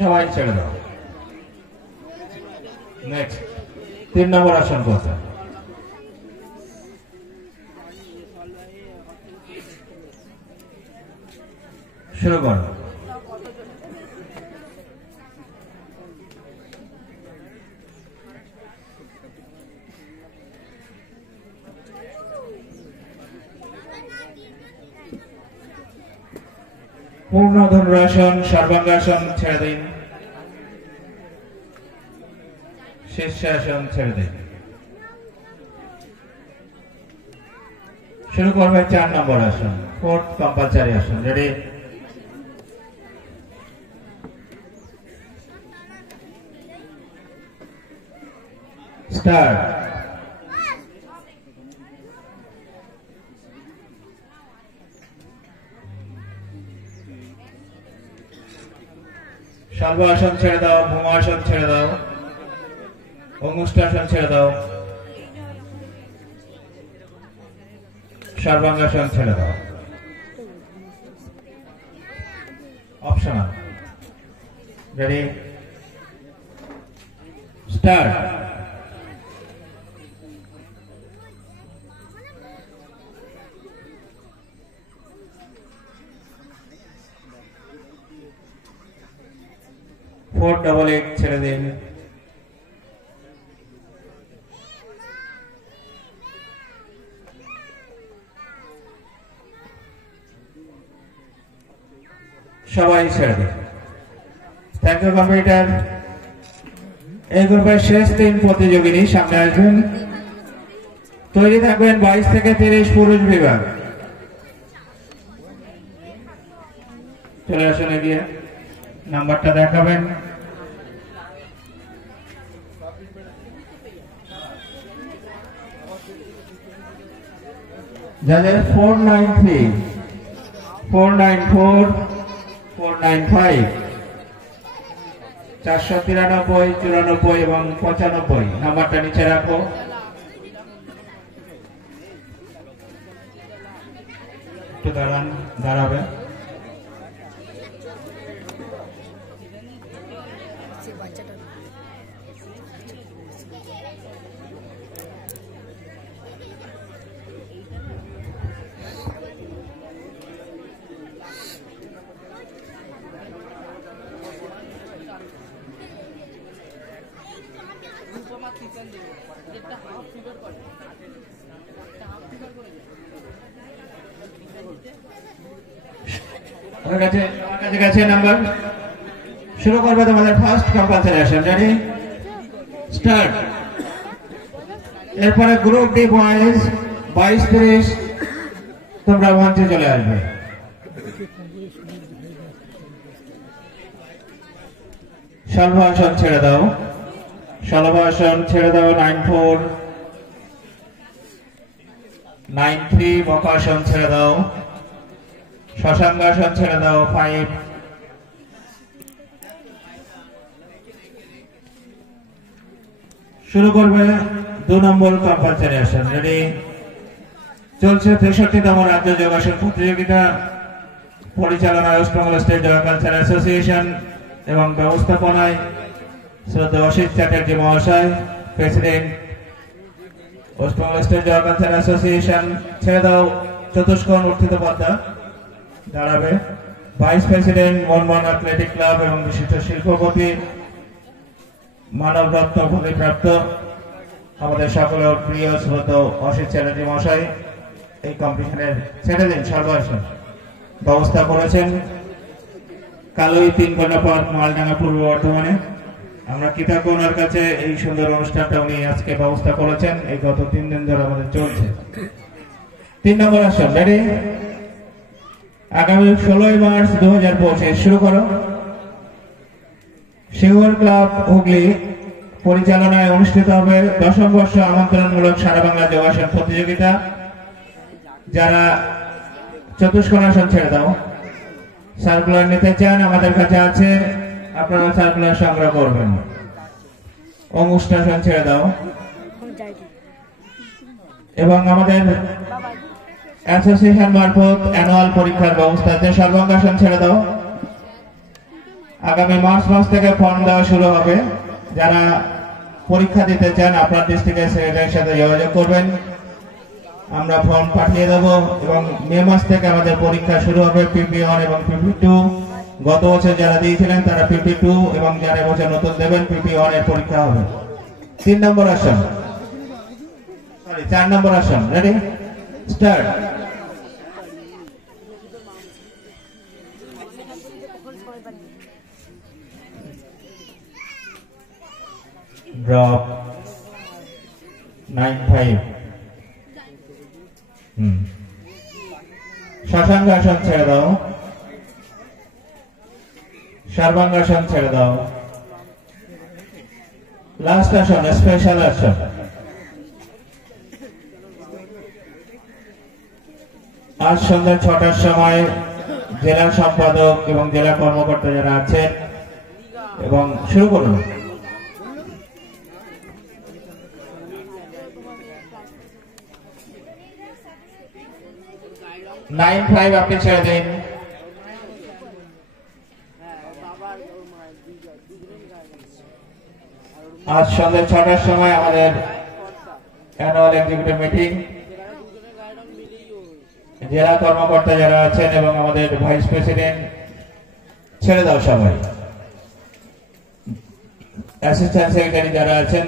সবাই ছেড়ে দাও। নেক্সট 3 নম্বর আসন করতে শুরু করো। পূর্ণ ধনুরাসন, সর্বাঙ্গাসন ছেড়ে দিন, শীর্ষাসন ছেড়ে দিন। শুরু করবে 4 নম্বর আসন, 4th কম্পালসারি আসন। Ready, start. শালভাসন ছেড়ে দাও, ভূমাসন ছেড়ে দাও, অঙ্গুষ্টাসন ছেড়ে দাও, সর্বাঙ্গাসন ছেড়ে দাও। Optional. Ready, start. Four double eight ছেড়ে দিন, সবাই ছেড়ে দিন। Thank you computer. এই গ্রুপের শেষ 3 প্রতিযোগিনী সামনে আসবেন। তৈরি থাকবেন 22 থেকে 30 পুরুষ বিভাগ। চলে আসুন এগিয়ে, নাম্বারটা দেখাবেন। যাদের 493, 494, 495, 493, 94 এবং 95 নাম্বারটা নিচে রাখো। একটু দাঁড়াবে। নাম্বার শুরু করবে তোমাদের ফার্স্ট কম্পালসারি আসন। Ready, start. এরপরে গ্রুপ ডি বয়েজ 22-30 তোমরা মঞ্চে চলে আসবে। শালভাসন ছেড়ে দাও, শালভাসন ছেড়ে দাও। 94, 93 বকাসন ছেড়ে দাও, শশাঙ্গাসন ছেড়ে দাও। 5, শুরু করবে 2 নম্বর কম্পালসারি আসন। রেডি, চলছে 63তম রাজ্য যোগাসন প্রতিযোগিতা। পরিচালনায় West Bengal state yoga culture association এবং ব্যবস্থাপনায় শ্রদ্ধেয় অসিত চ্যাটার্জি মহাশয়, president West Bengal state yoga culture association. ছেড়ে দাও চতুষ্কোণ উত্থিত পদ্মা, দাঁড়াবে। Vice president Manmohan athletic club এবং বিশিষ্ট শিল্পপতি মানব রত্ন ভূমিপ্রাপ্ত আমাদের সকলের প্রিয় শ্রদ্ধেয় অসিত চ্যাটার্জি মহাশয় এই কম্পিটিশনের ছেড়ে দিন সর্বাসন ব্যবস্থা করেছেন। কালোই 3 ঘন্টা পর মালডাঙ্গা পূর্ব বর্ধমানে। আমরা কৃতজ্ঞ ওনার কাছে, এই সুন্দর অনুষ্ঠানটা উনি আজকে ব্যবস্থা করেছেন। এই গত 3 দিন ধরে আমাদের চলছে। 3 নম্বর আসন। রেডি, আগামী 16 মার্চ 2025 শুরু করো। শিওর ক্লাব হুগলি পরিচালনায় অনুষ্ঠিত হবে 10ম বর্ষ আমন্ত্রণমূলক সারা বাংলা যোগাসন প্রতিযোগিতা। যারা চতুষ্কোণ আসন ছেড়ে দাও, সার্কুলার নিতে চান আমাদের কাছে আছে, আপনারা সার্কুলার সংগ্রহ করবেন। অঙ্গুষ্টাসন ছেড়ে দাও এবং আমাদের অ্যাসোসিয়েশন মারফত অ্যানুয়াল পরীক্ষার ব্যবস্থা আছে। সর্বাঙ্গাসন ছেড়ে দাও, আগামী মার্চ মাস থেকে ফর্ম দেওয়া শুরু হবে। যারা পরীক্ষা দিতে চান আপনার ডিস্ট্রিক্টের সেক্রেটারির সাথে যোগাযোগ করবেন, আমরা ফর্ম পাঠিয়ে দেব। এবং মে মাস থেকে আমাদের পরীক্ষা শুরু হবে PP1 এবং PP2। গত বছর যারা দিয়েছিলেন তারা PP2 এবং যারা এবছর নতুন দেবেন PP1 এর পরীক্ষা হবে। 3 নম্বর আসন, সরি 4 নম্বর আসন, রেডি স্টার্ট। ড্রপ 9-5। শশাঙ্গাসন ছেড়ে দাও, সর্বাঙ্গাসন ছেড়ে দাও। লাস্ট আসন স্পেশাল আসন। আজ সন্ধ্যা 6টার সময় জেলা সম্পাদক এবং জেলা কর্মকর্তা যারা আছেন এবং শুরু করুন। 9-5 আপনি ছেড়ে দিন। আজ সন্ধ্যা 6টার সময় আমাদের অ্যানুয়াল এক্সিকিউটিভ মিটিং। জেলা কর্মকর্তা যারা আছেন এবং আমাদের ভাইস প্রেসিডেন্ট ছেড়ে দাও সবাই। অ্যাসিস্ট্যান্ট সেক্রেটারি যারা আছেন